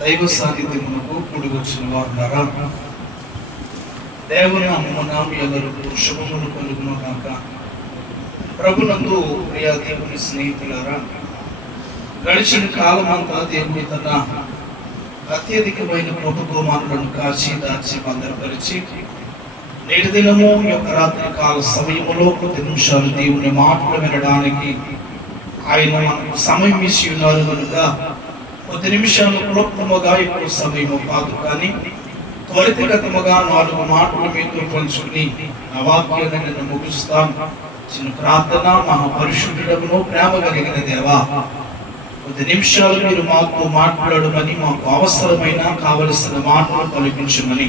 దైవ సాన్నిధ్యమునకు కూడి వచ్చిన వారులారా, దేవుని నామమున మీ అందరికీ శుభములు కలుగును గాక. ప్రభునందు ప్రియ దేవుని స్నేహితులారా, గడిచిన కాలమంతా దేవుని తన అత్యధికమైన కృపకుమారులను కాచి దాచి భద్రపరిచి నేటి దినము ఈ యొక్క రాత్రి కాల సమయంలో కొద్ది నిమిషాలు దేవుని మాటలు వినడానికి ఆయన మనకు సమయం ఇచ్చి ఉన్నారు కనుక కొద్ది నిమిషాలు క్లుప్తముగా ఇప్పుడు సమయము కాదు, కానీ త్వరితగతముగా 4 మాటలు మీతో పంచుకుని నా వాక్యాన్ని నేను ముగిస్తాను. చిన్న ప్రార్థన. మహాపరిశుద్ధుడమును ప్రేమ కలిగిన దేవా, కొద్ది నిమిషాలు మీరు మాతో మాట్లాడమని, మాకు అవసరమైన కావలసిన మాటలు పలికించమని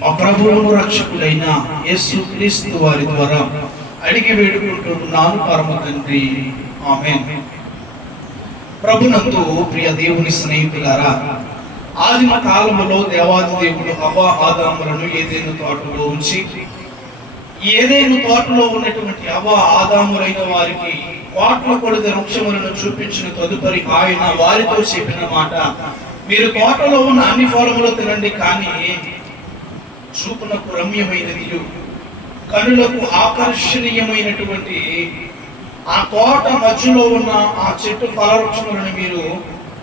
మా ప్రభువును రక్షకులైన యేసుక్రీస్తు వారి ద్వారా అడిగి వేడుకుంటున్నాను పరమ తండ్రి, ఆమేన్. ప్రభునందు ప్రియ దేవుని స్నేహితులారా, ఆదిమ కాలములో దేవాది దేవుడు హవ్వ ఆదాములను ఏదైనా తోటలో ఉంచి, ఏదైనా తోటలో ఉన్నటువంటి హవ్వ ఆదాములైన వారికి కోట్ల కొడుకు వృక్షములను చూపించిన తదుపరి ఆయన వారితో చెప్పిన మాట, మీరు తోటలో ఉన్న అన్ని ఫలములు తినండి, కానీ చూపునకు రమ్యమైనది, కనులకు ఆకర్షణీయమైనటువంటి ఆ తోట మధ్యలో ఉన్న ఆ చెట్టు ఫలవృక్షములను మీరు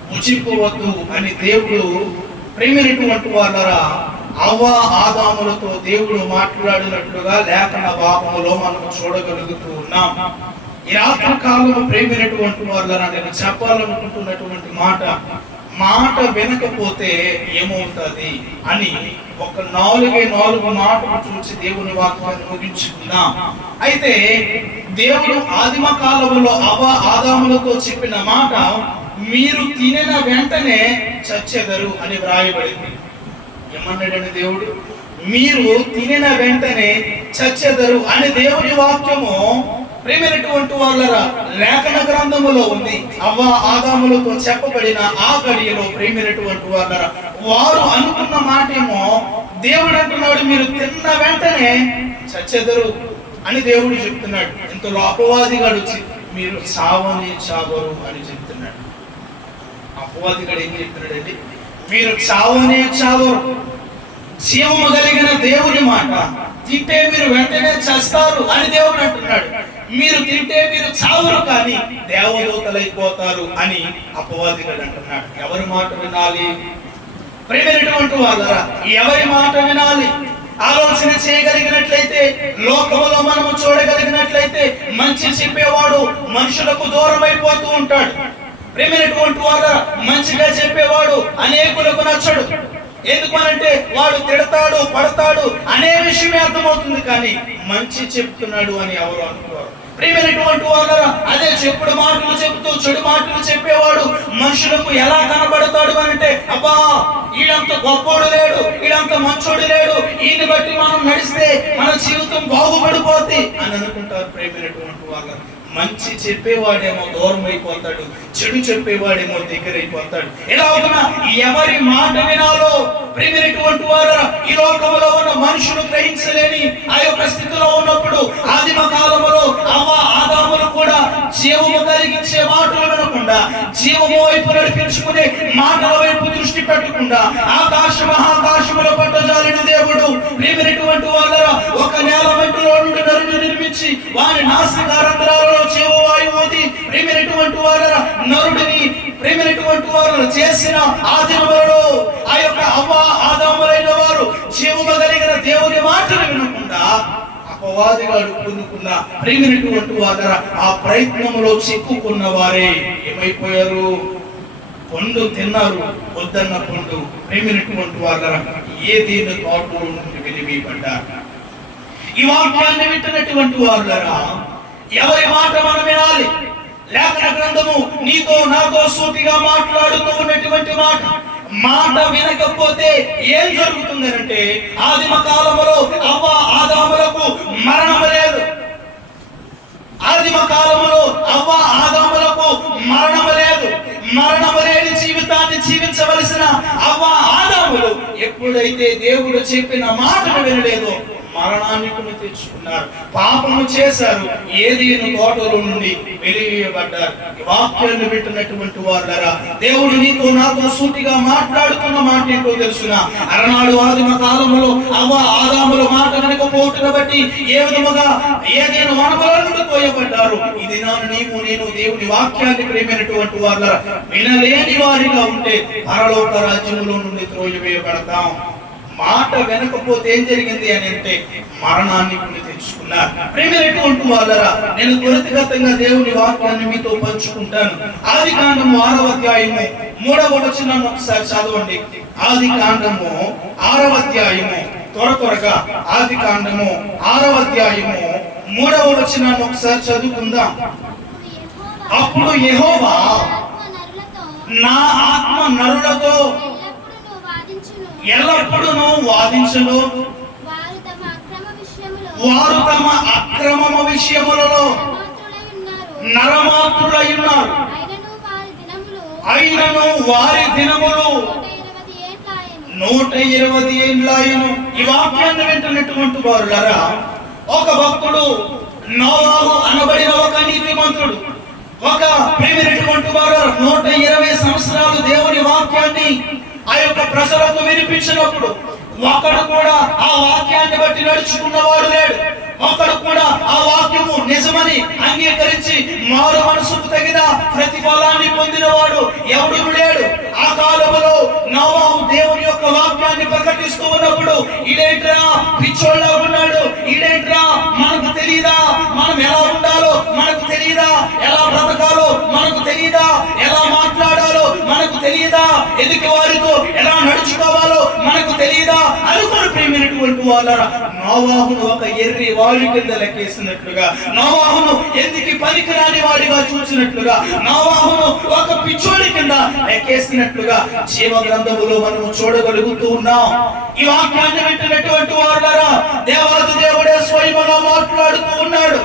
భుజింపవద్దు అని దేవుడు ప్రేమైనటువంటి వారులారా హవ్వ ఆదాములతో దేవుడు మాట్లాడినట్లుగా లేఖన భాగములో మనం చూడగలుగుతూ ఉన్నాం. ఈ రాత్రి కాలంలో ప్రేమైనటువంటి వారులారా నేను చెప్పాలనుకుంటున్నటువంటి మాట వినకపోతే ఏమవుతుంది అని ఒక 4 మాటలు చూసి దేవుని వాక్యాన్ని ముగించుకున్నాం. అయితే దేవుడు ఆదిమ కాలంలో హవ్వ ఆదాములతో చెప్పిన మాట, మీరు తినిన వెంటనే చచ్చెదరు అని వ్రాయబడింది. ఏమన్నాడని దేవుడు? మీరు తినిన వెంటనే చచ్చెదరు అని దేవుని వాక్యము ప్రేమైనటువంటి వాళ్ళరా లేఖన గ్రంథములో ఉంది. హవ్వ ఆదాములతో చెప్పబడిన ఆ గడియలో ప్రేమైనటువంటి వాళ్ళరా వారు అనుకున్న మాట ఏమో, దేవుడు అంటున్నాడు మీరు తిన్న వెంటనే చచ్చెదరు అని దేవుడు చెప్తున్నాడు. ఇంతలో అపవాదిగాడు వచ్చి మీరు చావరు అని చెప్తున్నాడు. అపవాదిగాడు ఏం చెప్తున్నాడండి? మీరు చావరు, జీవము కలిగిన దేవుని మాట తింటే మీరు వెంటనే చస్తారు అని దేవుడు అంటున్నాడు. మీరు తింటే మీరు చావరు, కానీ దేవదూతలైపోతారు అని అపవాదిగాడు అంటున్నాడు. ఎవరి మాట వినాలి? ప్రేమైనటువంటి వాళ్ళరా, ఎవరి మాట వినాలి? ఆలోచన చేయగలిగినట్లయితే, లోకములో మనము చూడగలిగినట్లయితే, మంచి చెప్పేవాడు మనుషులకు దూరం అయిపోతూ ఉంటాడు. ప్రేమైనటువంటి వాళ్ళరా, మంచిగా చెప్పేవాడు అనేకులకు నచ్చడు. ఎందుకనంటే వాడు తిడతాడు, పడతాడు అనే విషయమే అర్థమవుతుంది, కానీ మంచి చెప్తున్నాడు అని ఎవరు అనుకోరు. ప్రియమైనటువంటి వాళ్ళరా, అదే చెప్పుడు మాటలు చెబుతూ చెడు మాటలు చెప్పేవాడు మనుషులకు ఎలా కనబడతాడు అంటే, అబ్బా ఈడంత గొప్పోడు లేడు, ఈడంత మంచోడు లేడు, ఈయన్ని బట్టి మనం నడిస్తే మన జీవితం బాగుపడిపోద్ది అని అనుకుంటారు. ప్రియమైనటువంటి వాళ్ళ మంచి చెప్పేవాడేమో దూరం అయిపోతాడు, చెడు చెప్పేవాడేమో దగ్గర అయిపోతాడు. ఎలా అవుతున్నా ఎవరి మాట వినాలో ప్రియమైనటువంటి వారు ఈ లోకంలో ఉన్న మనుషులు గ్రహించలేని ఆ యొక్క స్థితిలో ఉన్నప్పుడు ఆదిమ కాలంలో హవ్వ ఆదాములు కూడా జీవము కలిగించే మాటలు వినకుండా, జీవము వైపు నడిపించుకునే మాటల వైపు దృష్టి పెట్టకుండా మహాకాశముల పట్టజాలిన దేవుడు ప్రియమైనటువంటి వాళ్ళ ఒక నేల మట్టిలో నుండి నరుని నిర్మించి వారి నాసికారంధ్రాలలో జీవవాయువు ప్రియమైనటువంటి వాళ్ళ నరుడిని ప్రియమైనటువంటి వారు చేసిన ఆ దినములలో ఆ యొక్క హవ్వ ఆదాములైన వారు జీవము కలిగిన దేవుని మాటలు వినకుండా అపవాదిగాడు పొందుకున్న ప్రియమైనటువంటి వారు ఆ ప్రయత్నంలో చిక్కుకున్న వారే ఏమైపోయారు? పండు తిన్నారు, వద్దన్న పండు. ప్రియమైనటువంటి వారు ఏదైనా తోటలో నుండి వెలివేయబడ్డారు. ఈ వాక్యాన్ని వింటున్నటువంటి వారులరా ఎవరి మాట మనం వినాలి? లేఖన గ్రంథము నీతో నాతో సూటిగా మాట్లాడుతూ ఉన్నటువంటి మాట వినకపోతే ఏం జరుగుతుందంటే, ఆదిమ కాలంలో హవ్వ ఆదాములకు మరణము లేదు. ఆదిమ కాలంలో హవ్వ ఆదాములకు మరణము లేదు. మరణము లేని జీవితాన్ని జీవించవలసిన హవ్వ ఆదాములు ఎప్పుడైతే దేవుడు చెప్పిన మాటను వినలేదో మరణాన్ని కొని తెచ్చుకున్నారు, పాపము చేశారు, ఏదైనా తోటలో నుండి వెలివేయబడ్డారు. ఈ వాక్యాన్ని వింటున్నటువంటి వాళ్ళరా, దేవుడు నీతో నాతో సూటిగా మాట్లాడుతున్న మాట ఏంటో తెలుసునా? అలనాడు ఆదిమ కాలంలో అవ్వ ఆదాముల మాట వినకపోవటం బట్టి ఏ విధముగా ఏదైనా వనములను తోయబడ్డారు. ఈ దినాన్ని నీవు నేను దేవుని వాక్యాన్ని ప్రేమైనటువంటి వాళ్ళరా వినలేని వారిగా ఉంటే పరలోక రాజ్యములో నుండి త్రోయవేయబడతాం. మాట వినకపోతే ఏం జరిగింది అని అంటే మరణాన్ని కొని తెచ్చుకున్నారు. ప్రేమైనటువంటి వాళ్ళరా, నేను త్వరితగతంగా దేవుని వాక్యాన్ని మీతో పంచుకుంటాను. ఆదికాండము 6వ అధ్యాయము 3వ వచనాన్ని ఒకసారి చదవండి. ఆదికాండము 6వ అధ్యాయము త్వరగా ఆదికాండము 6వ అధ్యాయము 3వ వచనాన్ని ఒకసారి చదువుకుందాం. అప్పుడు యెహోవా నా ఆత్మ నరులతో ఎల్లప్పుడూ వాదించును, వారు తమ అక్రమ విషయములలో నరమాత్రులై ఉన్నారు, అయినను వారి దినములు 120 ఏండ్లాయును. ఈ వాక్యాన్ని వింటున్నటువంటి వారులారా, ఒక భక్తుడు నోవాహు అనబడిన ఒక నీతిమంతుడు, ఒక ప్రేమైనటువంటి వారు 120 సంవత్సరాలు దేవుని వాక్యాన్ని ఆ యొక్క ప్రజలకు వినిపించినప్పుడు ఒకడు కూడా ఆ వాక్యాన్ని బట్టి నడుచుకున్నవాడు లేడు. ఒకడు కూడా ఆ వాక్యము నిజమని అంగీకరించి మారు మనసుకు తగిన ప్రతిఫలాన్ని పొందినవాడు ఎవడు లేడు. ఆ కాలంలో నోవాహు దేవుని యొక్క వాక్యాన్ని ప్రకటిస్తూ ఉన్నప్పుడు ఇదేంట్రా పిచ్చోళ్ళ ఉన్నాడు, ఇదేంట్రా మనకు తెలియదా, మనం ఎలా ఉండాలో మనకు తెలియదా, ఎలా బ్రతకాలో మనకు తెలియదా, ఎలా మాట్లాడాలో మనకు తెలియదా, ఎదుటి వారితో ఎలా నడుచుకోవాలో మనకు తెలియదా అనుకుని ప్రేమైనటువంటి వాళ్ళరా నోవాహును ఒక ఎర్రి వాడి కింద లెక్కేసినట్లుగా, నోవాహును ఎందుకు పనికిరాని వాడిగా చూసినట్లుగా, నోవాహును ఒక పిచ్చోడి కింద లెక్కేసినట్లుగా జీవ గ్రంథములో మనము చూడగలుగుతూ ఉన్నాం. ఈ వాక్యాన్ని వింటున్నటువంటి వారులారా, దేవాది దేవుడే స్వయముగా మాట్లాడుతూ ఉన్నాడు.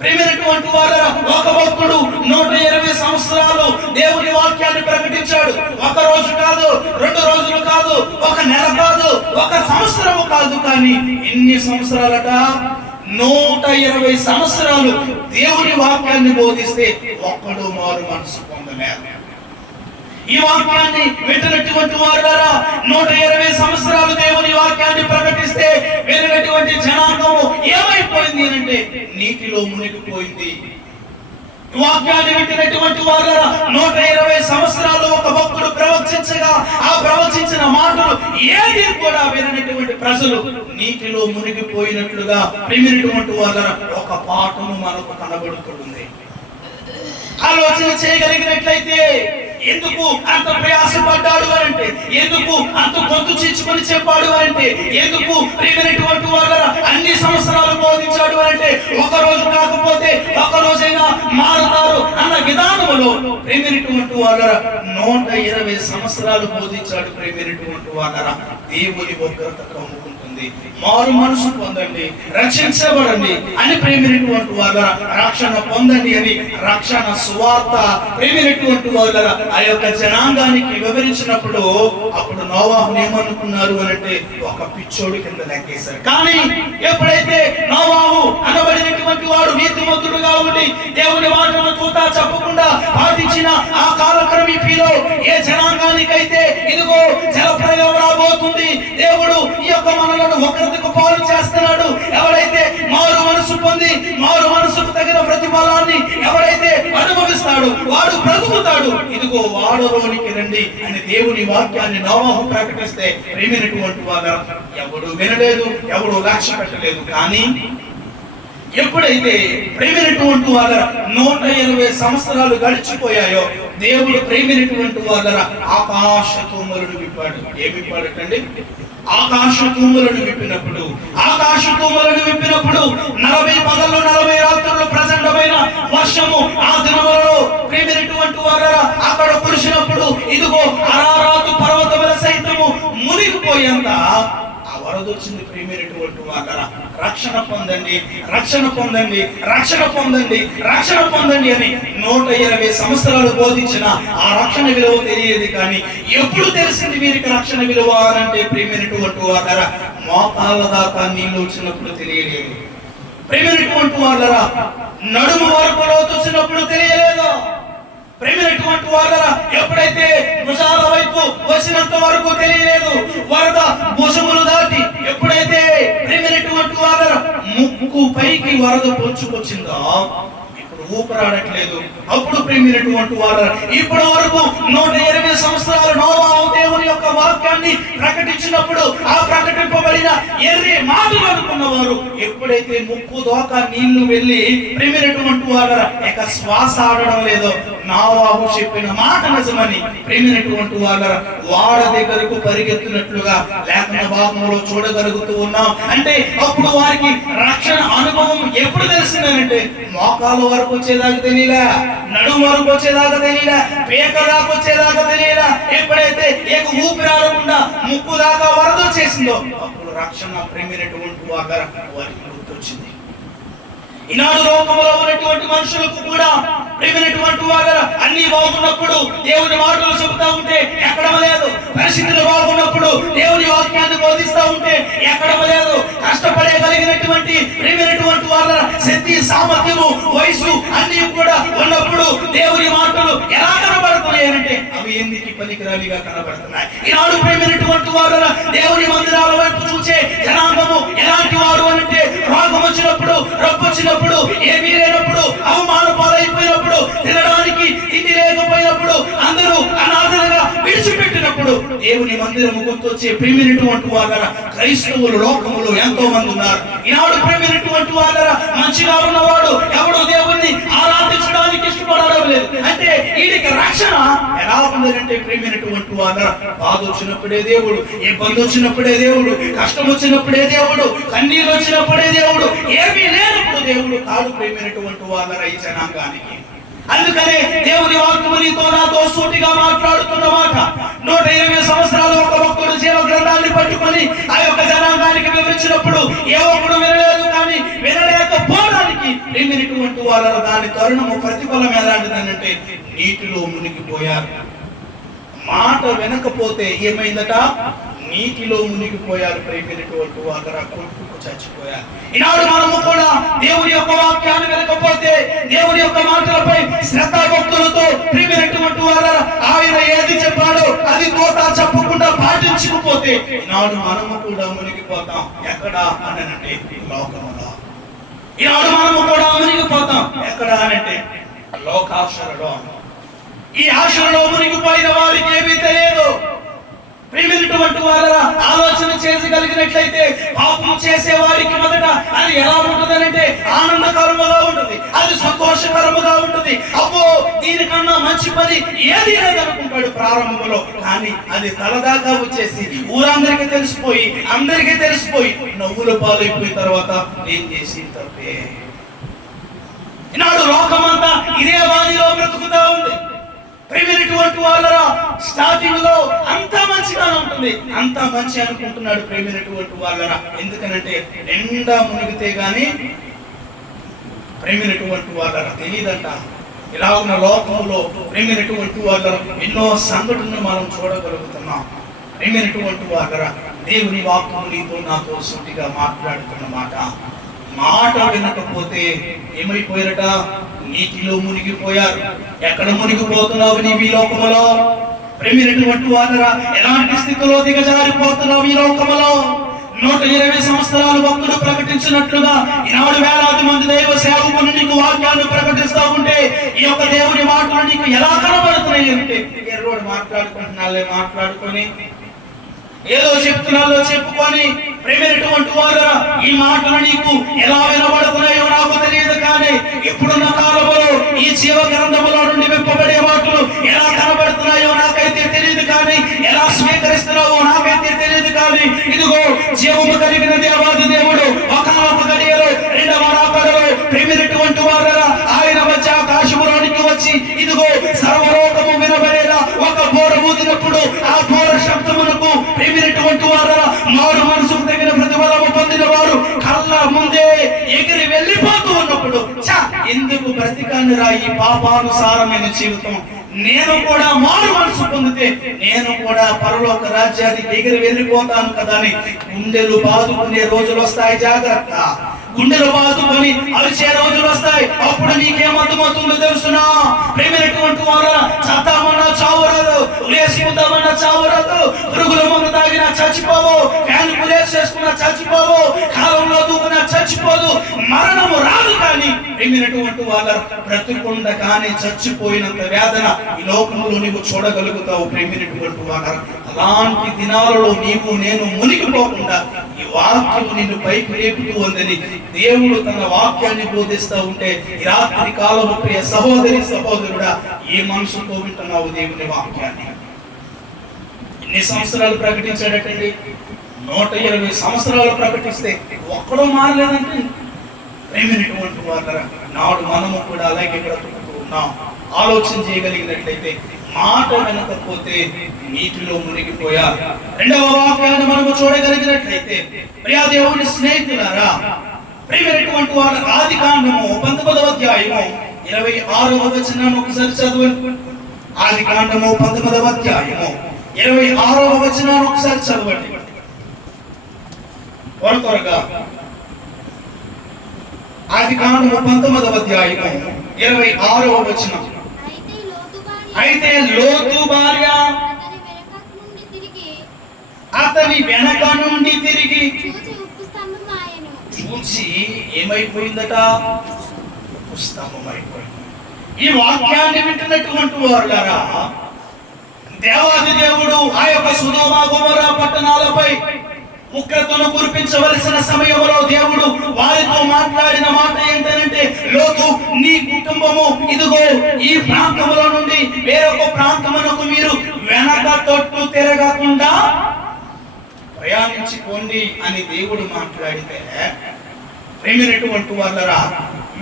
ప్రియమైనటువంటి వారులారా, ఒక భక్తుడు 120 సంవత్సరాలు దేవుని వాక్యాన్ని ప్రకటించాడు. ఒక రోజు కాదు, 2 రోజులు కాదు, ఒక నెల కాదు, ఒక సంవత్సరము కాదు, కానీ ఎన్ని సంవత్సరాలట? 120 సంవత్సరాలు దేవుని వాక్యాన్ని బోధిస్తే ఒక్కడు మారు మనసు పొందలేదు. ఈ వాక్యాన్ని వింటున్నటువంటి వారులారా, 120 సంవత్సరాలు దేవుని వాక్యాన్ని ప్రకటిస్తే విన్నటువంటి జనాంగము ఏమైపోయింది అంటే నీటిలో మునిగిపోయింది. వాక్యాన్ని వింటున్నటువంటి వారులారా, 120 సంవత్సరాలు ఒక భక్తుడు ప్రవచించగా ఆ ప్రవచించిన మాటలు ఏది కూడా వినటువంటి ప్రజలు నీటిలో మునిగిపోయినట్లుగా ప్రియమైనటువంటి వారులారా ఒక పాఠము మనకు కనబడుతుంది. ఆలోచన చేయగలిగినట్లయితే ఎందుకు అంత ప్రయాసపడ్డాడు అంటే, ఎందుకు అంత గొంతు చించుకొని చెప్పాడు అంటే, ఎందుకు ప్రియమైనటువంటి వాళ్ళ అన్ని సంవత్సరాలు బోధించాడు అంటే, ఒక రోజు కాకపోతే ఒక రోజైనా మారుతారు అన్న విధానంలో ప్రియమైనటువంటి వాళ్ళ 120 సంవత్సరాలు బోధించాడు. ప్రియమైనటువంటి వాళ్ళ దేవుని ఉగ్రత కమ్ముకుంటుంది. మారు మనసు పొందండి, రక్షించబడండి అని ప్రియమైనటువంటి వాళ్ళ రక్షణ పొందండి అని రక్షణ సువార్త ప్రియమైనటువంటి వాళ్ళ ఆ యొక్క జనాంగానికి వివరించినప్పుడు అప్పుడు నోవాహును ఏమనుకున్నారు అంటే ఒక పిచ్చోడి కింద లెక్కేశారు. కానీ ఎప్పుడైతే నోవాహు అనబడినటువంటి వాడు నీతిమంతుడుగా ఉండి దేవుని మాటను తూతా చెప్పకుండా పాటించిన ఆ కాలక్రమీలో ఏ జనాంగానికైతే ఇదిగో జలప్రలయం రాబోతుంది, దేవుడు ఈ యొక్క మనలను ఉగ్రతకు పాలు చేస్తున్నాడు, ఎవరైతే మారు మనసు పొంది మారు మనసుకు తగిన ప్రతిఫలాన్ని ఎవరైతే అనుభవిస్తాడు వాడు బ్రతుకుతాడు, ఇదిగో వాడలోనికి రండి అని దేవుని వాక్యాన్ని నోవాహు ప్రకటిస్తే ప్రియమైనటువంటి వారు ఎవడు వినలేదు, ఎవడు లక్ష్య పెట్టలేదు. కానీ ఎప్పుడైతే ప్రియమైనటువంటి వాళ్ళ 120 సంవత్సరాలు గడిచిపోయాయో దేవుడు ప్రియమైనటువంటి వాళ్ళ ఆకాశ తూములను విప్పాడు. ఏమి విప్పాడటండి? ఆకాశ తూములను విప్పినప్పుడు 40 పగళ్ళు 40 రాత్రులు ప్రచండమైన వర్షము ఆ దినములలో ప్రియమైనటువంటి వారు అక్కడ కురిసినప్పుడు ఇదిగో అరారాతు పర్వతముల సైతము మునిగిపోయేంత వరద వచ్చింది. ప్రియమైనటువంటి వారు రక్షణ పొందండి, రక్షణ పొందండి, రక్షణ పొందండి, రక్షణ పొందండి అని 120 సంవత్సరాలు బోధించిన ఆ రక్షణ విలువ తెలియదు. కానీ ఎప్పుడు తెలిసింది వీరికి రక్షణ విలువ అంటే ప్రియమైనటువంటి వారు మోకాళ్ళ దాకా నీళ్లు వచ్చినప్పుడు తెలియలేదు. ప్రేమైనటువంటి వాళ్ళరా, నడుము వరకు లోతు వచ్చినప్పుడు తెలియలేదు. ప్రేమైనటువంటి వాళ్ళరా, ఎప్పుడైతే భుజాల వైపు వచ్చినంత వరకు తెలియలేదు. వరద భుజములు దాటి ఎప్పుడైతే ప్రేమైనటువంటి వాళ్ళరా ముక్కు పైకి వరద పొంచుకొచ్చిందో ఇప్పుడు ఊపిరాడట్లేదు. అప్పుడు ప్రేమైనటువంటి వాళ్ళరా, ఇప్పటి వరకు 120 సంవత్సరాలు నోవాహు దేవుని యొక్క వాక్యాన్ని ప్రకటించినప్పుడు ఆ ప్రకటింపబడిన ఎర్రి మాటలు అనుకున్నవారు ఎప్పుడైతే ముక్కు దోక నీళ్లు వెళ్ళి ప్రేమైనటువంటి వాళ్ళరా ఇక శ్వాస ఆడడం లేదో, నోవాహు చెప్పిన మాట నిజమని ప్రేమైనటువంటి వాళ్ళరా వాడ దగ్గరకు పరిగెత్తినట్లుగా లేఖన భాగంలో చూడగలుగుతూ ఉన్నాం. అంటే అప్పుడు వారికి రక్షణ అనుభవం ఎప్పుడు తెలిసిందంటే మోకాల వరకు వచ్చేదాకా తెలియలే, నడుము వరకు వచ్చేదాకా తెలియలే, పేక దాకా వచ్చేదాకా తెలియలే. ఎప్పుడైతే ఏక ఊపిరాడకుండా ముక్కు దాకా వరద వచ్చేసిందో అప్పుడు రక్షణ ప్రేమైనటువంటి వారికి గుర్తొచ్చింది. ఈనాడు లోకంలో ఉన్నటువంటి మనుషులకు కూడా ప్రేమైనటువంటి వాళ్ళ అన్ని బాగున్నప్పుడు దేవుని మాటలు చెబుతా ఉంటే ఎక్కడం లేదు. పరిస్థితులు బాగున్నప్పుడు దేవుని వాక్యాన్ని బోధిస్తా ఉంటే ఎక్కడం లేదు. కష్టపడగలిగినటువంటి ప్రేమైనటువంటి వాళ్ళ శక్తి, సామర్థ్యము, వయసు అన్ని కూడా ఉన్నప్పుడు దేవుని మాటలు ఎలా కనబడుతున్నాయి అంటే అవి ఎందుకు పనికిరావిగా కనబడుతున్నాయి. ఈనాడు ప్రేమైనటువంటి వాళ్ళ దేవుని మందిరాల వైపు చూసే జనాంగము ఎలాంటి వారు అంటే రోగం వచ్చినప్పుడు, రొప్పు వచ్చినప్పుడు, ఏమీ లేనప్పుడు, అవమాన పాలైపోయినప్పుడు, తినడానికి తిండి లేకపోయినప్పుడు, అందరూ అనాథలుగా విడిచిపెట్టినప్పుడు దేవుని మందిరము గుర్తొచ్చే ప్రేమైనటువంటి వాళ్ళ క్రైస్తవులు లోకములో ఎంతో మంది ఉన్నారు. ఈనాడు ప్రేమైనటువంటి వాళ్ళ మంచిగా ఉన్నవాడు ఎవడు దేవుణ్ణి ఆరాధించడానికి ఇష్టపడడం లేదు. అంటే వీడికి రక్షణ ఎలా ఉందంటే ప్రేమైనటువంటి వాళ్ళ బాధ వచ్చినప్పుడే దేవుడు, ఇబ్బంది వచ్చినప్పుడే దేవుడు, కష్టం వచ్చినప్పుడే దేవుడు, కన్నీళ్ళు వచ్చినప్పుడే దేవుడు, ఏమీ లేనప్పుడు దేవుడు కాదు ప్రేమైనటువంటి వాళ్ళ ఈ జనాంగానికి. అందుకనే దేవుని వాక్యము నీతో నాతో సూటిగా మాట్లాడుతున్న మాట. 120 సంవత్సరాలు ఒక భక్తుడు జీవ గ్రంథాన్ని పట్టుకొని ఆ యొక్క జనాంగానికి వివరించినప్పుడు ఏ ఒక్కడు వినలేదు. కానీ వినలేకపోవడానికి ప్రేమైనటువంటి వాళ్ళ దాని తరుణము ప్రతిఫలం ఎలాంటిదనంటే నీటిలో మునిగిపోయారు. మాట వినకపోతే ఏమైందట? నీటిలో మునిగిపోయారు. ప్రేమైనటువంటి వాళ్ళ కొట్టుకు చచ్చిపోయారు. ఈనాడు మనము కూడా దేవుని యొక్క వాక్యాన్ని వినకపోతే, దేవుని యొక్క మాటలపై శ్రద్ధాభక్తులతో ప్రేమైనటువంటి వాళ్ళ ఆయన ఏది చెప్పాడో అది తోట చెప్పకుండా పాటించకపోతే ఈనాడు మనము కూడా మునిగిపోతాం. ఎక్కడ అనంటే లోకములో. ఈనాడు మనము కూడా మునిగిపోతాం. ఎక్కడ అనంటే లోకాశలలో. ఈ ఆశలలో మునిగిపోయిన వారికి ఏమీ తెలియదు. ప్రేమైనటువంటి వాళ్ళ ఆలోచన చేయగలిగినట్లయితే పాపం చేసే వారికి మొదట అది ఎలా ఉంటుందనంటే ఆనందకరముగా ఉంటుంది, అది సంతోషకరముగా ఉంటుంది. అబ్బో దీనికన్నా మంచి పని ఏది లేదనుకుంటాడు ప్రారంభంలో. కానీ అది తలదాకా వచ్చేసి ఊరందరికీ తెలిసిపోయి, అందరికీ తెలిసిపోయి నవ్వుల పాలైపోయిన తర్వాత నేను చేసి తప్పే. ఈనాడు లోకమంతా ఇదే వాదిలో బ్రతుకుతా ఉంది. ప్రేమైనటువంటి వాళ్ళ స్టార్టింగ్ లో అంతా మంచిగానే ఉంటుంది, అంతా మంచి అనుకుంటున్నాడు ప్రేమైనటువంటి వాళ్ళ. ఎందుకనంటే నిండా మునిగితే గాని ప్రేమైనటువంటి వాళ్ళ తెలియదంట. ఇలా ఉన్న లోకంలో ప్రేమైనటువంటి వాళ్ళ ఎన్నో సంఘటనలు మనం చూడగలుగుతున్నాం. ప్రేమైనటువంటి వాళ్ళ దేవుని వాక్యము నీతో నాతో సూటిగా మాట్లాడుతున్న మాట వినకపోతే ఏమైపోయారట? నీటిలో మునిగిపోయారు. ఎక్కడ మునిగిపోతున్నావు నీవు ఈ లోకములో? ప్రేమైనటువంటి వాళ్ళరా ఎలాంటి స్థితిలో దిగజారిపోతున్నావు ఈ లోకములో? 120 సంవత్సరాలు భక్తుడు ప్రకటించినట్లుగా ఈనాడు వేలాది మంది దైవ సేవకులు నీకు వాక్యాన్ని ప్రకటిస్తూ ఉంటే ఈ యొక్క దేవుని మాటలు నీకు ఎలా కనబడుతున్నాయి అంటే ఎర్రోడు మాట్లాడుకొని ఏదో చెప్తున్నాలో చెప్పుకొని ప్రేమైనటువంటి వాళ్ళ ఈ మాటలు నీకు ఎలా వినబడుతున్నాయో నాకు తెలియదు. కానీ ఇప్పుడున్న కాలంలో ఈ జీవ గ్రంథములో నుండి విప్పబడే మాటలు ఎలా కనబడుతున్నాయో నాకైతే తెలియదు. కానీ ఎలా స్వీకరిస్తున్నావో నాకైతే తెలియదు. కానీ ఇదిగో జీవము కలిగిన దేవాది దేవుడు ఒకానొక గడియలో రెండవ రాకడలో ప్రేమైనటువంటి వాళ్ళ ఆయన వచ్చి ఆకాశములోనికి వచ్చి ఇదిగో సర్వలోకము వినబడేలా ఒక బోర ఊదినప్పుడు ఆ బోర శబ్దమునకు ప్రేమైనటువంటి వాళ్ళ మారు మనసుకు తగిన ప్రతిఫలము పొందిన వారు కళ్ళ ముందే ఎగిరి వెళ్ళిపోతూ ఉన్నప్పుడు ఎందుకు బ్రతికాన్ని రా ఈ పాపానుసారమైన జీవితం, నేను కూడా మారు మనసు పొందితే నేను కూడా పరలోక రాజ్యానికి ఎగిరి వెళ్ళిపోతాను కదా అని గుండెలు బాదుకునే రోజులు వస్తాయి. జాగ్రత్త. గుండెలు బాదుకొని అరిచే రోజులు వస్తాయి. అప్పుడు నీకేమర్థమవుతుందో తెలుసునా? ప్రేమైనటువంటి వాళ్ళ చద్దామన్నా చావరాదు, ఉరేసుకుందామన్నా చావరాదు, పురుగుల మందు తాగినా చచ్చిపోవు, ఫ్యాన్ పురేసేసుకున్నా చచ్చిపోవు, కాలంలో దూకున్నా చచ్చిపోదు, మరణము రాదు. కానీ ప్రేమైనటువంటి వాళ్ళ బ్రతుకుండగానే చచ్చిపోయినంత వేదన ఈ లోకంలో నీవు చూడగలుగుతావు. ప్రేమైనటువంటి వాళ్ళ అలాంటి దినాలలో నీవు నేను మునిగిపోకుండా ఈ వాక్యం నిన్ను పైకి లేపుతూ ఉందని దేవుడు తన వాక్యాన్ని బోధిస్తూ ఉంటే ఈ రాత్రి కాలము ప్రియ సహోదరి సహోదరుడా ఏ మనసుతో వింటున్నావు దేవుని వాక్యాన్ని? ఎన్ని సంవత్సరాలు ప్రకటించాడటండి? 120 సంవత్సరాలు ప్రకటిస్తే ఒక్కడో మారలేదంటే ప్రేమైనటువంటి వాళ్ళ నాడు మనము కూడా అలాగే బ్రతుకుతూ ఉన్నాం. ఆలోచన చేయగలిగినట్లయితే మాట వినకపోతే నీటిలో మునిగిపోయా. రెండవ వాక్యాన్ని మనము చూడగలిగినట్లయితే ప్రియా దేవుని స్నేహితులారా, ప్రియమైనటువంటి వాళ్ళ ఆదికాండము 19వ అధ్యాయము 26వ వచనాన్ని ఒకసారి చదవండి. ఆదికాండము 19వ అధ్యాయము 26వ వచనాన్ని ఒకసారి చదవండి త్వరగా. ఆదికాండము 19వ అధ్యాయము 26వ వచనం. అయితే లోతు భార్య అతని వెనక నుండి తిరిగి చూసి ఏమైపోయిందట? స్తంభమైపోయింది. ఈ వాక్యాన్ని వింటున్నటువంటి వారులారా, దేవాది దేవుడు ఆ యొక్క సొదొమ గొమొర్రా పట్టణాలపై ఉగ్రతను కురిపించవలసిన సమయంలో దేవుడు వారితో మాట్లాడిన మాట ఏంటంటే, లోతు నీ కుటుంబము ఇదిగో ఈ ప్రాంతంలో నుండి వేరొక ప్రాంతమునకు మీరు వెనక తట్టు తిరగకుండా ప్రయాణించుకోండి అని దేవుడు మాట్లాడితే, ప్రేమైనటువంటి వాళ్ళరా,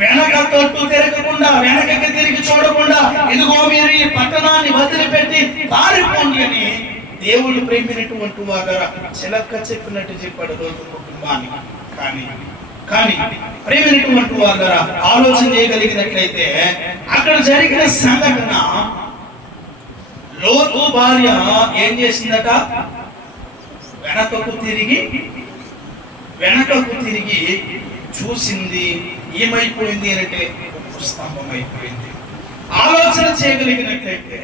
వెనక తట్టు తిరగకుండా, వెనకకి తిరిగి చూడకుండా ఇదిగో మీరు ఈ పట్టణాన్ని వదిలిపెట్టి పారిపోండి అని దేవుడు ప్రేమైనటువంటి వాళ్ళరా చిలక చెప్పినట్టు చెప్పాడు లోతు కుటుంబానికి. కానీ ప్రేమైనటువంటి వాళ్ళరా ఆలోచన చేయగలిగినట్లయితే అక్కడ జరిగిన సంఘటన, లోతు భార్య ఏం చేసిందట? వెనకకు తిరిగి చూసింది. ఏమైపోయింది అంటే స్తంభం అయిపోయింది. ఆలోచన చేయగలిగినట్లయితే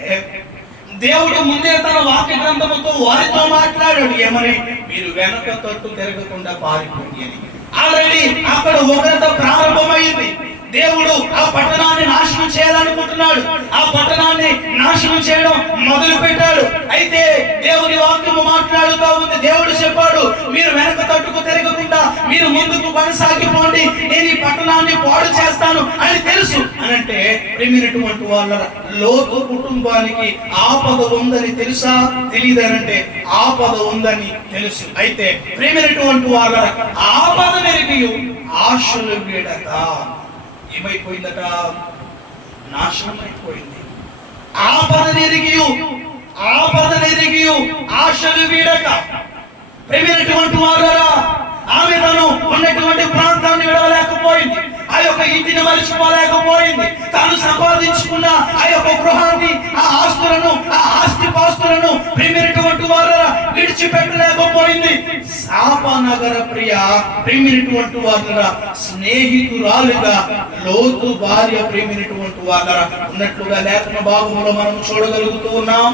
దేవుడు ముందే తన వాక్య గ్రంథముతో వారితో మాట్లాడాడు. ఏమని? మీరు వెనక తట్టు తిరగకుండా పారిపోండి అని. ఆల్రెడీ అక్కడ ఉగ్రత ప్రారంభమైంది. దేవుడు ఆ పట్టణాన్ని నాశనం చేయాలనుకుంటున్నాడు. ఆ పట్టణాన్ని నాశనం చేయడం మొదలు పెట్టాడు. అయితే దేవుని వాక్యము మాట్లాడుతూ ఉంది. దేవుడు చెప్పాడు, మీరు వెనక తట్టుకు తిరగకుండా మీరు ముందుకు కొనసాగిపోండి, నేను ఈ పట్టణాన్ని పాడు చేస్తాను అని తెలుసు అని అంటే, ప్రేమైనటువంటి వాళ్ళ లోతు కుటుంబానికి ఆపద ఉందని తెలుసా? తెలియదనంటే ఆపద ఉందని తెలుసు. అయితే ప్రేమైనటువంటి వాళ్ళ ఆపద మెరుగు ఆశలు వీడక ఏమైపోయిందట? నాశనం అయిపోయింది. ఆపద నెరిగి ఆశలు వీడక ప్రేమైనటువంటి వాళ్ళరా ఆమె తను ఉన్నటువంటి ప్రాంతాన్ని విడవలేకపోయింది. ఆ యొక్క ఇంటిని మరిచిపోలేకపోయింది. తాను సంపాదించుకున్న ఆ యొక్క గృహాన్ని, ఆ ఆస్తులను, ఆ ఆస్తిపాస్తులను ప్రేమైనటువంటి వాళ్ళరా విడిచిపెట్టలేకపోయింది. శాపనగర ప్రియ ప్రేమైనటువంటి వాళ్ళరా స్నేహితురాలుగా లోతు భార్య ప్రేమైనటువంటి వాళ్ళరా ఉన్నట్లుగా లేఖన భాగంలో మనం చూడగలుగుతూ ఉన్నాం.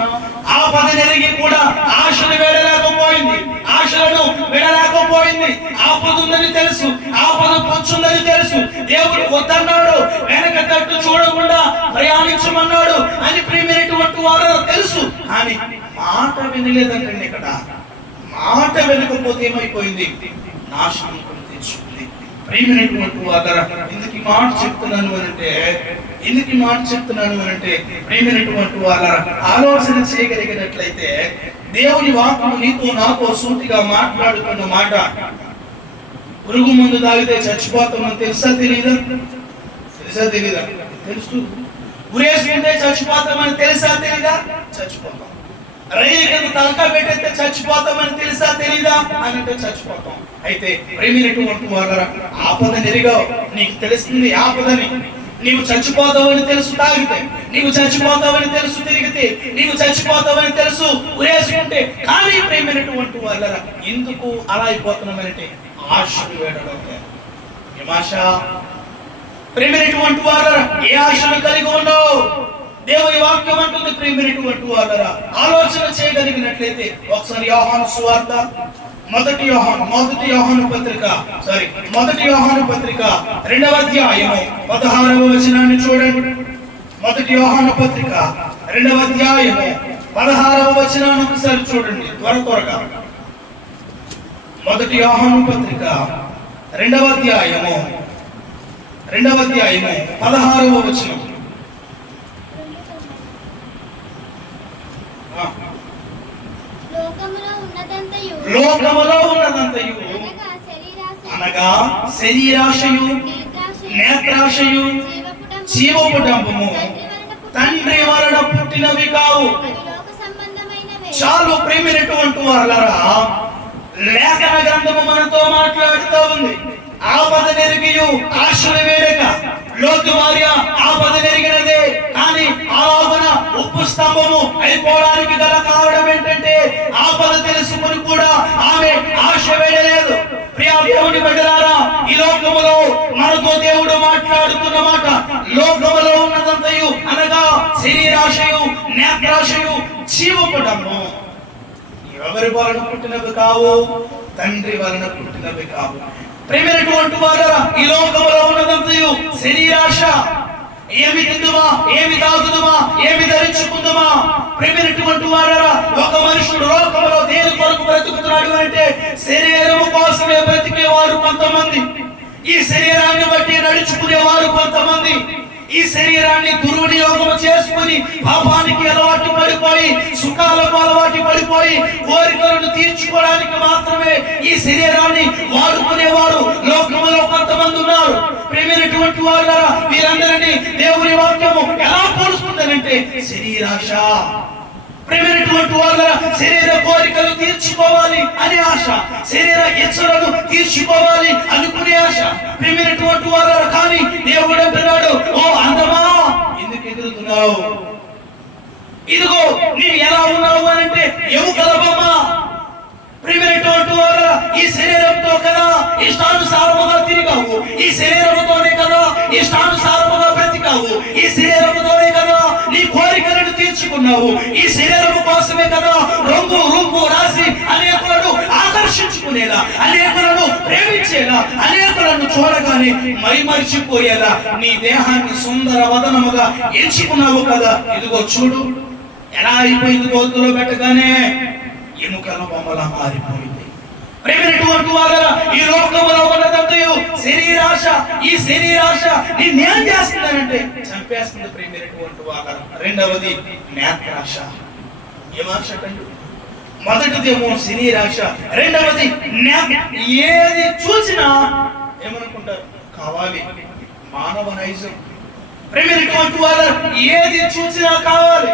ఆపద నెరిగి కూడా ఆశలు వేడలేకపోయింది. ఆశలను విడలేకపోయింది. ఆపద ఉందని తెలుసు, ఆపద పొంచుందని తెలుసు. దేవుడు వద్దన్నాడు, వెనక తట్టు చూడకుండా ప్రయాణించమన్నాడు అని ప్రేమైనటువంటి వారు తెలుసు. కానీ మాట వినలేదంటండి. ఇక్కడ మాట వినకపోతే ఏమైపోయింది? నాశనం కొని తెచ్చుకుంది. ప్రేమైనటువంటి వారు ఎందుకు ఈ మాట చెప్తున్నాను అంటే ప్రేమైనటువంటి వాళ్ళ ఆలోచన చేయగలిగినట్లయితే దేవుని వాక్యము నీతో నాతో సూటిగా మాట్లాడుతున్న మాట, పురుగు మందు తాగితే చచ్చిపోతామని తెలుసా తెలీదా? తెలుసు. ఉరేసుకుంటే చచ్చిపోతామని తెలుసా తెలీదా? చచ్చిపోతాం. రైలు కింద తలకా పెట్టేస్తే చచ్చిపోతామని తెలుసా తెలీదా అని అంటే చచ్చిపోతాం. అయితే ప్రేమైనటువంటి వాళ్ళ ఆపద నెరిగా నీకు తెలుస్తుంది ఆపదని. నీవు చచ్చిపోతావని తెలుసు తాగితే, నీవు చచ్చిపోతావని తెలుసు తిరిగితే, నీవు చచ్చిపోతావని తెలుసు ఉరేసుకుంటే. కానీ ప్రేమైనటువంటి వాళ్ళరా ఎందుకు అలా అయిపోతున్నామంటే ఆశలు వేడగొట్టే. ఏం ఆశ? ప్రేమైనటువంటి వాళ్ళరా ఏ ఆశలు కలిగి ఉండవు? దేవుని వాక్యం అంటుంది ప్రేమైనటువంటి వాళ్ళరా ఆలోచన చేయగలిగినట్లయితే ఒకసారి యోహాను సువార్త మొదటి యోహాను పత్రిక 2వ అధ్యాయము 16వ వచనాన్ని చూడండి. మొదటి యోహాను పత్రిక 2వ అధ్యాయము 16వ వచనాన్ని ఒకసారి చూడండి త్వరగా. మొదటి యోహాను పత్రిక 2వ అధ్యాయము 16వ వచనం. లోకములో ఉన్నదంతయు అనగా శరీరాశయు, నేత్రాశయు, జీవపుటంబము తండ్రి వలన పుట్టినవి కావు. చాలు ప్రేమైనటువంటి వాళ్ళరా, లేఖన గ్రంథము మనతో మాట్లాడుతూ ఉంది. ఆపద నెరిగియు ఆశలు వేడక లోతు భార్య ఆపద నెరిగినదే, కానీ ఆలోపన ఉప్పు స్తంభము అయిపోవడానికి గల కారణం ఏంటంటే ఆపద తెలుసుకుని కూడా ఆమె ఆశ వేడలేదు. ప్రియ దేవుని బిడ్డలారా, ఈ లోకములో మనతో దేవుడు మాట్లాడుతున్న మాట, లోకములో ఉన్నదంతయు అనగా శరీరాశయు, నేత్రాశయు, జీవపుటము ఎవరి వలన పుట్టినవి కావు, తండ్రి వలన పుట్టినవి కావు. ప్రేమైనటువంటి వారరా, ఈ లోకములో ఉన్నదంతయు శరీరాశ. ఏమి తిందుమా, ఏమి తాగుదుమా, ఏమి ధరించుకుందుమా? ప్రేమైనటువంటి వారరా, ఒక మనుషుడు లోకములో దేని కొరకు బ్రతుకుతున్నాడు అంటే శరీరము కోసమే బ్రతికేవారు కొంతమంది, ఈ శరీరాన్ని బట్టి నడుచుకునేవారు కొంతమంది, ఈ శరీరాన్ని దుర్వినియోగం చేసుకుని పాపానికి అలవాటు పడిపోయి, సుఖాలకు అలవాటు పడిపోయి, కోరికలను తీర్చుకోవడానికి మాత్రమే ఈ శరీరాన్ని వాడుకునేవారు లోకములో కొంతమంది ఉన్నారు. ప్రేమైనటువంటి వాళ్ళ వీరందరినీ దేవుని వాక్యము ఎలా పోలుస్తుందంటే శరీరాశ. ప్రేమైనటువంటి వాళ్ళ శరీర కోరికలు తీర్చుకోవాలి అనే ఆశ, శరీర ఇచ్చలను తీర్చుకోవాలి అనుకునే ఆశ. ప్రేమైనటువంటి వాళ్ళ కానీ దేవుడు అంటున్నాడు, ఓ అందమా ఎందుకు ఎదురుతున్నావు? ఇదిగో నీవు ఎలా ఉన్నావు అంటే ఎముకల బొమ్మ. ప్రేమైనటువంటి వాళ్ళ ఈ శరీరంతో కదా ఇష్టానుసారముగా తిరిగావు, ఈ శరీరముతోనే కదా ఇష్టానుసారముగా బ్రతికావు, ఈ శరీరముతోనే కదా నీ కోరికలను తీర్చుకున్నావు, ఈ శరీరము కోసమే కదా రంగు రూపు రాసి అనేకులను ఆకర్షించుకునేలా, అనేకులను ప్రేమించేలా, అనేకులను చూడగానే మైమరిచిపోయేలా నీ దేహాన్ని సుందర వదనముగా ఎంచుకున్నావు కదా. ఇదిగో చూడు ఎలా అయిపోయింది, గోతులో పెట్టగానే ఎముకల బొమ్మలా మారిపోయింది. ప్రేమైనటువంటి వాళ్ళ ఈ లోకములో ఉన్నదంతయు శరీరాశ. ఈ శరీరాశ నిన్నేం చేస్తుందంటే చంపేస్తుంది. ప్రేమైనటువంటి వాళ్ళ రెండవది నేత్రాశ. ఏమాశ కండు? మొదటిదేమో శరీరాశ, రెండవది ఏది చూసినా ఏమనుకుంటారు కావాలి, మానవ నైజం. ప్రేమైనటువంటి వాళ్ళ ఏది చూసినా కావాలి.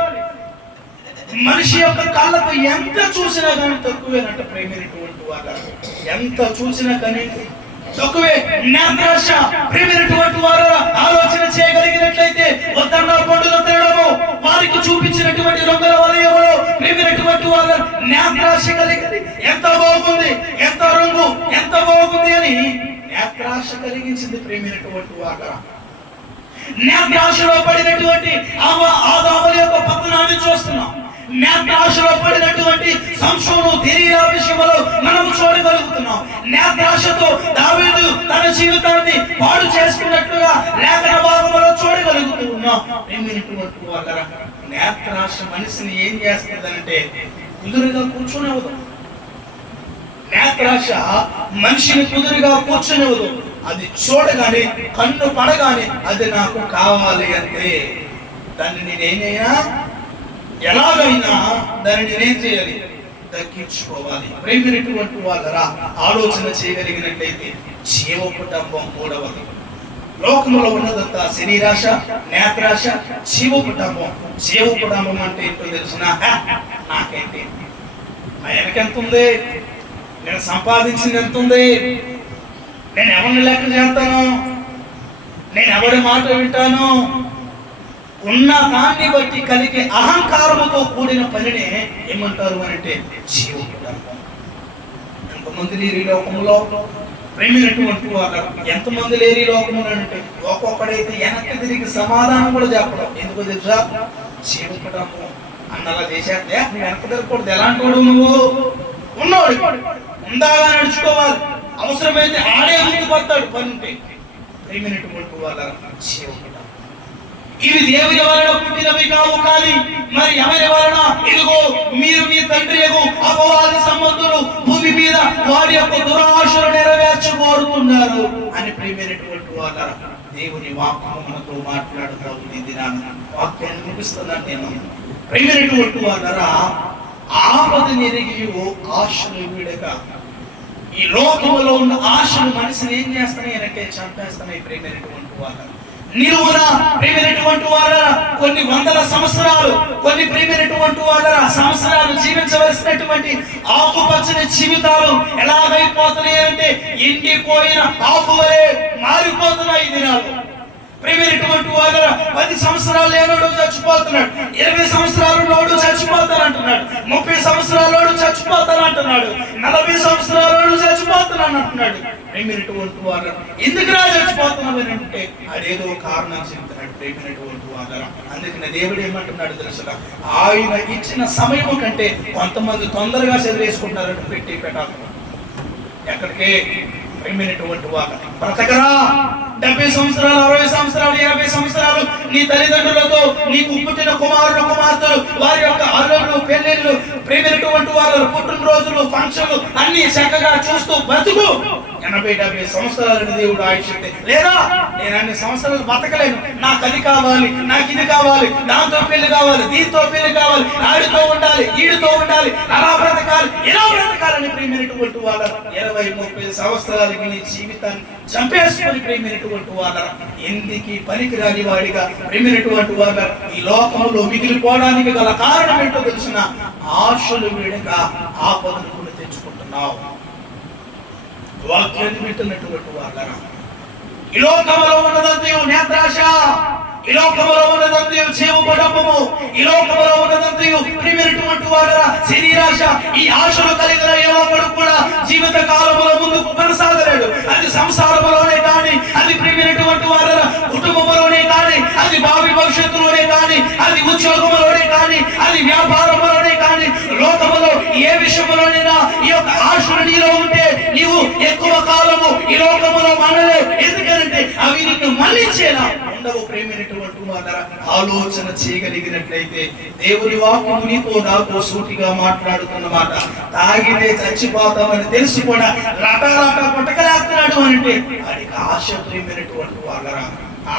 మనిషి యొక్క కళ్ళకు ఎంత చూసినా కానీ తక్కువేనంట. ప్రేమైనటువంటి వాళ్ళ ఎంత చూసినా కానీ తక్కువే. నేత్రాశ. ప్రేమైనటువంటి వారు ఆలోచన చేయగలిగినట్లయితే ఉత్తర పండుగ తినడము, వారికి చూపించినటువంటి రంగుల వలయములో ప్రేమైనటువంటి వాళ్ళ నేత్రాశ కలిగింది. ఎంత బాగుంది, ఎంత రంగు ఎంత బాగుంది అని నేత్రాశ కలిగించింది. ప్రేమైనటువంటి వాళ్ళ నేత్రాశలో పడినటువంటి ఆదాముల యొక్క పతనాన్ని చూస్తున్నాం. నేత్రాశలో పడినటువంటి సంశోను తెరీరా విషయంలో మనము చూడగలుగుతున్నాం. నేత్రాశతో దావీదు తన జీవితాన్ని పాడు చేసుకున్నట్లుగా లేఖన భాగంలో చూడగలుగుతున్నాం. నేత్రాశ మనిషిని ఏం చేస్తుందంటే కుదురుగా కూర్చొనివ్వదు. నేత్రాశ మనిషిని కుదురుగా కూర్చొనివ్వదు. అది చూడగానే, కన్ను పడగానే అది నాకు కావాలి అంటే దాన్ని నేనేమైనా ఎలాగైనా దాన్ని నేనేం చేయాలి, దక్కించుకోవాలి. ప్రేమైనటువంటి వాళ్ళరా ఆలోచన చేయగలిగినట్లయితే జీవపుటంబం మూడవది. లోకంలో ఉన్నదంతా శరీరాశ, నేత్రాశ, జీవపుటంబం. జీవపుటంబం అంటే ఏంటో తెలుసునా? నాకేంటి, ఆయనకెంత ఉంది, నేను సంపాదించింది ఎంత ఉంది, నేను ఎవరిని లెక్క చేస్తాను, నేను ఎవడి మాట వింటాను? ఉన్న దాన్ని బట్టి కలిగే అహంకారముతో కూడిన పనినే ఏమంటారు అంటే జీవోపడము. ఎంతమంది లేరు ఈ లోకంలో ప్రేమైనటువంటి వాళ్ళు? ఎంతమంది లేరు ఈ లోకంలో అంటే ఒక్కొక్కడైతే వెనక్కి తిరిగి సమాధానం కూడా చెప్పడం. ఎందుకో తెలుసా? జీవోపడము అన్నలా చేసేస్తే వెనక్కి తిరగకూడదు. ఎలాంటి వాడు నువ్వు? ఉన్నవాడు ఉందాగా నడుచుకోవాలి. అవసరమైతే ఆడే ముందు పడతాడు పని ఉంటే. ప్రేమైనటువంటి వాళ్ళ జీవోపడము ఇవి దేవుని వలన పుట్టినవి కావు, కానీ మరి ఎవరి వలన? ఇదిగో మీరు మీ తండ్రి అపవాది సంబంధులు భూమి మీద వారి యొక్క దురాశలు నెరవేర్చబోతున్నారు అని ప్రియమైనటువంటి వాళ్ళ దేవుని వాక్యం మనతో మాట్లాడుతూ ఉంది. దినాన్ని వాక్యాన్ని ముగిస్తున్నాను నేను. ప్రియమైనటువంటి వాళ్ళరా, ఆపద నెరిగి ఆశలు వీడక, ఈ లోకంలో ఉన్న ఆశలు మనిషిని ఏం చేస్తున్నాయి అంటే చంపేస్తున్నాయి. ప్రియమైనటువంటి వాళ్ళ నిలువున ప్రియమైనటువంటి వాళ్ళ కొన్ని వందల సంవత్సరాలు, కొన్ని ప్రియమైనటువంటి వాళ్ళ సంవత్సరాలు జీవించవలసినటువంటి ఆకుపచ్చని జీవితాలు ఎలాగైపోతున్నాయి అంటే ఎండిపోయిన ఆకువలే మారిపోతున్నాయి ఈ దినాలు. ప్రియమైనటువంటి వాళ్ళ 10 సంవత్సరాలు లేనోడు చచ్చిపోతున్నాడు, 20 సంవత్సరాలు నోడు చచ్చిపోతానంటున్నాడు, 30 సంవత్సరాలు చచ్చిపోతానంటున్నాడు, 40 సంవత్సరాలు చచ్చిపోతాను అంటున్నాడు. ప్రియమైనటువంటి వాళ్ళ ఎందుకురా చచ్చిపోతున్నావు అని అంటే అదేదో కారణం చెప్తున్నాడు. ప్రియమైనటువంటి వాళ్ళ అందుకని దేవుడు ఏమంటున్నాడు తెలుసుగా? ఆయన ఇచ్చిన సమయం కంటే కొంతమంది తొందరగా చదివేసుకుంటారంటే పెట్టి పెట్టాలి. ఎక్కడికే? ప్రియమైనటువంటి వాళ్ళ బ్రతకరా 70 సంవత్సరాలు, 60 సంవత్సరాలు, 80 సంవత్సరాలు నీ తల్లిదండ్రులతో నీకు పుట్టిన కుమారులు కుమార్తెలు వారి యొక్క అల్లుళ్ళు పెళ్లిళ్ళు ప్రియమైనటువంటి వాళ్ళ పుట్టినరోజులు ఫంక్షన్లు అన్ని చక్కగా చూస్తూ బతుకు. 80-70 సంవత్సరాలని దేవుడు ఆయుష్ ఇస్తే, లేదా నేను అన్ని సంవత్సరాలు బతకలేను, నాకు అది కావాలి, నాకు ఇది కావాలి, దాంతో పెళ్లి కావాలి, దీంతో పెళ్లి కావాలి, ఆడితో ఉండాలి, ఈడితో ఉండాలి, అలా బ్రతకాలి, ఇలా బ్రతకాలని ప్రియమైనటువంటి వాళ్ళ 20-30 సంవత్సరాలకి నీ జీవితాన్ని చంపేసుకొని ప్రియమైనటువంటి వాళ్ళ ఎందుకు పనికి రాని వాడిగా ప్రియమైనటువంటి వాళ్ళ ఈ లోకంలో మిగిలిపోవడానికి గల కారణం ఏంటో తెలిసిన ఆశలు వీడక ఆపదను కూడా తెచ్చుకుంటున్నావు. వాక్యాన్ని వింటున్నటువంటి వాళ్ళ ఈ లోకంలో ఉన్నదంతయు నేత్రాశ, ఈ లోకంలో ఉన్నదంతయు జీవపడము, ఈ లోకంలో ఉన్నదంతయు ప్రియమైనటువంటి వాళ్ళ శరీరాశ. ఈ ఆశలు కలిగిన యువకుడు కూడా జీవిత కాలంలో ముందుకు కొనసాగలేడు. అది సంసారంలోనే కానీ, అది ప్రియమైనటువంటి వాళ్ళ కుటుంబంలోనే కానీ, అది భావి భవిష్యత్తులోనే కానీ, అది ఉద్యోగంలోనే కానీ, అది వ్యాపారంలోనే కానీ, లోకంలో ఏ విషయంలోనైనా ఈ యొక్క ఆశలు నీలో ఉంటే నీవు ఎక్కువ కాలము ఈ లోకంలో మనలేవు. ఎందుకంటే అవి నిన్ను మళ్ళించేలా ఉండవు. ప్రేమైనటువంటి వాళ్ళ ఆలోచన చేయగలిగినట్లయితే దేవుని వాక్యం నీతో నాతో సూటిగా మాట్లాడుతున్న మాట. తాగితే చచ్చిపోతామని తెలుసు కూడా రటాలట కొట్టకలేస్తున్నాడు అంటే వాడికి ఆశ. ప్రేమైనటువంటి వాళ్ళరా,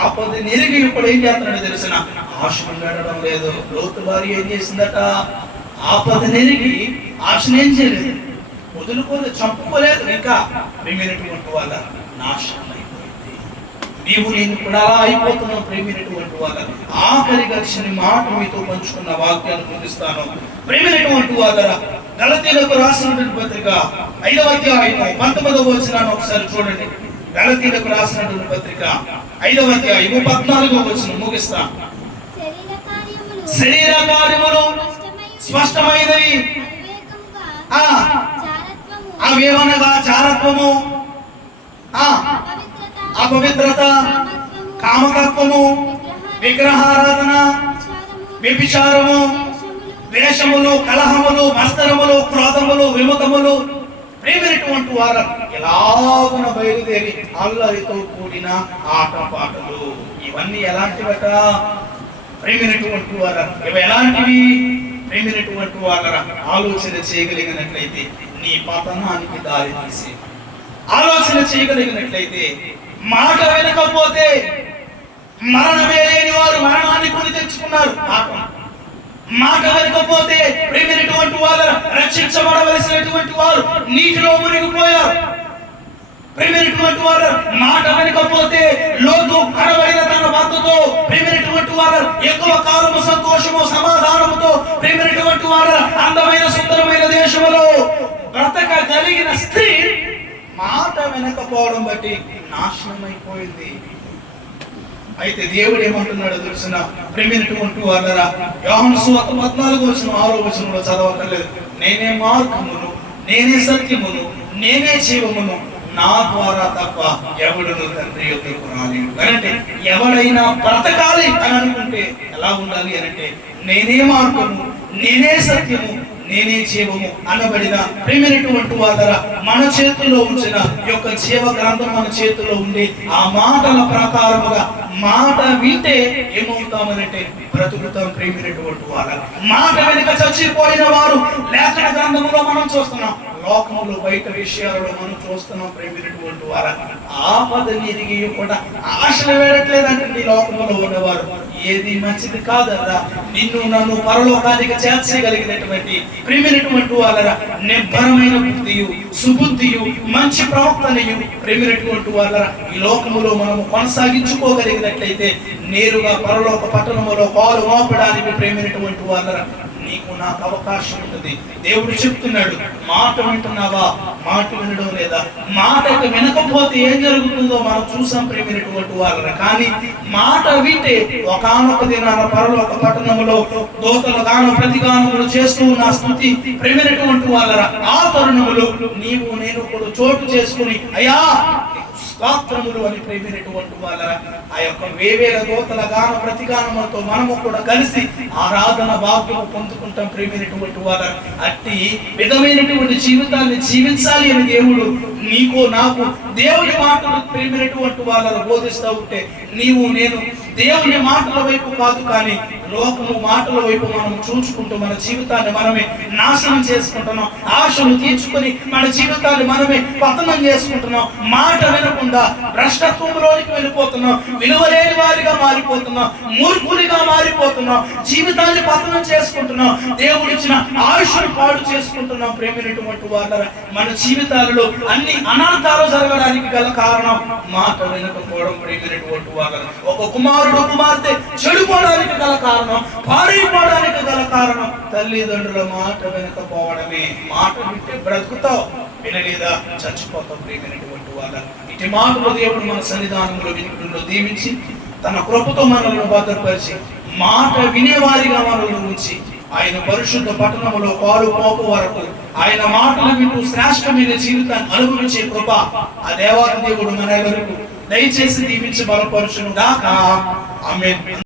ఆపద నెరిగి ఇప్పుడు ఏం చేస్తున్నాడు తెలిసిన? ఆశను నడడం లేదు. లోతు వారి ఏం చేసిందట? ఆపద నెరిగి ఆశను ఏం చేయలేదు, వదులుకోలేదు, చంపుకోలేదు. ఇంకా ప్రేమైనటువంటి వాళ్ళ నాశనం అయిపోయింది. నీవు నేను కూడా అలా అయిపోతున్నావు. ప్రేమైనటువంటి వాళ్ళ ఆఖరి ఘర్షణ మాట మీతో పంచుకున్న వాక్యాన్ని ముగిస్తాను. ప్రేమైనటువంటి వాళ్ళ గలతీలకు రాసినటువంటి పత్రిక 5వ అధ్యాయం 19వ వచనాన్ని ఒకసారి చూడండి. గలతీలకు రాసినటువంటి పత్రిక 5వ అధ్యాయం 14వ వచనం ముగిస్తాను. శరీర కార్యములు స్పష్టమైనవి, అవేమనగా చారత్వము, అపవిత్రత, కామకత్వము, విగ్రహారాధన, వ్యభిచారము, ద్వేషములు, కలహములు, మత్సరములు, క్రోధములు, విమతములు. ప్రియమైనటువంటి వారు ఎలాగున బయలుదేరి అల్లరితో కూడిన ఆటపాటలు. ఇవన్నీ ఎలాంటివట? ప్రియమైనటువంటి వారు ఇవి ఎలాంటివి? ప్రియమైనటువంటి వాళ్ళ ఆలోచన చేయగలిగినట్లయితే నీ పతనానికి దారి తీసి, ఆలోచన చేయగలిగినట్లయితే మాట వినకపోతే మరణమే లేని వారు మరణాన్ని కొని తెచ్చుకున్నారు. మాట వినకపోతే ప్రియమైనటువంటి వాళ్ళు రక్షించబడవలసినటువంటి వారు నీటిలో మునిగిపోయారు. ప్రియమైనటువంటి వారు మాట వినకపోతే లోతు కడబడిన తన భర్తతో ప్రియమైనటువంటి వారు ఎక్కువ కాలము సంతోషము సమాధానముతో ప్రియమైనటువంటి వారు అందమైన సుందరమైన దేశంలో బ్రతకగలిగిన స్త్రీ మాట వినకపోవడం బట్టి నాశనం అయిపోయింది. అయితే దేవుడు ఏమంటున్నాడో తెలిసిన ప్రేమైనటువంటి వాళ్ళరా, యోహాను సువార్త 14:6 చదవక్కర్లేదు. నేనే మార్గమును, నేనే సత్యమును, నేనే జీవమును, నా ద్వారా తప్ప ఎవడును తండ్రి యొద్దకు రాలేడు. అంటే ఎవడైనా బ్రతకాలి అని అనుకుంటే ఎలా ఉండాలి అంటే, నేనే మార్గము, నేనే సత్యము, నేనే జీవము అనబడిన ప్రేమైనటువంటి వాళ్ళరా, మన చేతుల్లో ఉంచిన యొక్క జీవ గ్రంథం మన చేతుల్లో ఉండి ఆ మాటల ప్రకారముగా మాట వింటే ఏమవుతామనంటే బ్రతుకుతాం. ప్రేమైనటువంటి వాళ్ళ మాట వెనుక చచ్చిపోయిన వారు లేఖన గ్రంథంలో మనం చూస్తున్నాం, లోకంలో బయట విషయాలలో మనం చూస్తున్నాం. ప్రేమైనటువంటి వారు ఆపద నిరిగి కూడా ఆశలు వేయట్లేదంటే ఈ లోకంలో ఉన్నవారు ఏది మంచిది కాదరా, నిన్ను నన్ను పరలోకానికి చేర్చగలిగినటువంటి ప్రేమైనటువంటి వాళ్ళరా, నిబ్బరమైన బుద్ధియు, సుబుద్ధియు, మంచి ప్రవర్తనయు ప్రేమైనటువంటి వాళ్ళరా ఈ లోకములో మనము కొనసాగించుకోగలిగినట్లయితే నేరుగా పరలోక పట్టణములో కాలు మోపడానికి ప్రేమైనటువంటి వాళ్ళరా నీకు నాకు అవకాశం ఉంటుంది. దేవుడు చెప్తున్నాడు, మాట వింటున్నావా, మాట వినడం లేదా, మాటకు వినకపోతే ఏం జరుగుతుందో మనం చూసాం ప్రేమైనటువంటి వాళ్ళరా. కానీ మాట వింటే ఒకానొక దినాన పరలోక పట్టణములో దూతల గాన ప్రతిగానములు చేస్తూ ఉన్న స్తుతి ప్రేమైనటువంటి వాళ్ళరా, ఆ తరుణములు నీవు నేను కూడా చోటు చేసుకుని అయ్యా స్తోత్రములు అని ప్రేమైనటువంటి వాళ్ళరా ఆ యొక్క వేవేల దూతల గాన ప్రతిగానములతో మనము కూడా కలిసి ఆరాధన భాగ్యము పొందుకుంటాం. ప్రేమైనటువంటి వాళ్ళ అట్టి విధమైనటువంటి జీవితాన్ని జీవించాలి అని దేవుడు నీకు నాకు దేవుని మాటలు ప్రేమైనటువంటి వాళ్ళను బోధిస్తూ ఉంటే నీవు నేను దేవుని మాటల వైపు కాదు కానీ లోకము మాటల వైపు మనం చూసుకుంటూ మన జీవితాన్ని మనమే నాశనం చేసుకుంటున్నాం. ఆశలు తీర్చుకొని మన జీవితాన్ని మనమే పతనం చేసుకుంటున్నాం. మాట వినకుండా భ్రష్టత్వంలోనికి వెళ్ళిపోతున్నాం, విలువలేని వారిగా మారిపోతున్నాం, మూర్ఖులుగా మారిపోతున్నాం, జీవితాన్ని పతనం చేసుకుంటున్నాం, దేవుడిచ్చిన ఆయుష్ను పాడు చేసుకుంటున్నాం. ప్రేమైనటువంటి వాళ్ళరా మన జీవితాలలో అన్ని అనర్థాలు జరగడానికి గల కారణం మాట వినకపోవడం. ప్రేమైనటువంటి వాళ్ళరా ఒక కుమారుడు కుమార్తె చెడిపోవడానికి గల కారణం, పాడైపోవడానికి గల కారణం తల్లిదండ్రుల మాట వినకపోవడమే. మాట వింటే బ్రతుకుతావు, వినలేదా చచ్చిపోతావు. ప్రేమైనటువంటి వాళ్ళ ఇటు మాటలు దేవుడు మన సన్నిధానంలో వినికిడిలో దీవించి తన కృపతో మనల్ని భద్రపరిచి మాట వినేవారిగా మనల్ని ఉంచి ఆయన పరిశుద్ధ పట్టణములో కాలు పోపు వరకు ఆయన మాటలు వింటూ శ్రేష్టమైన జీవితాన్ని అనుభవించే కృప ఆ దేవాది దేవుడు మన వరకు దయచేసి దీవించి బలపరుచును గాక. ఆమేన్.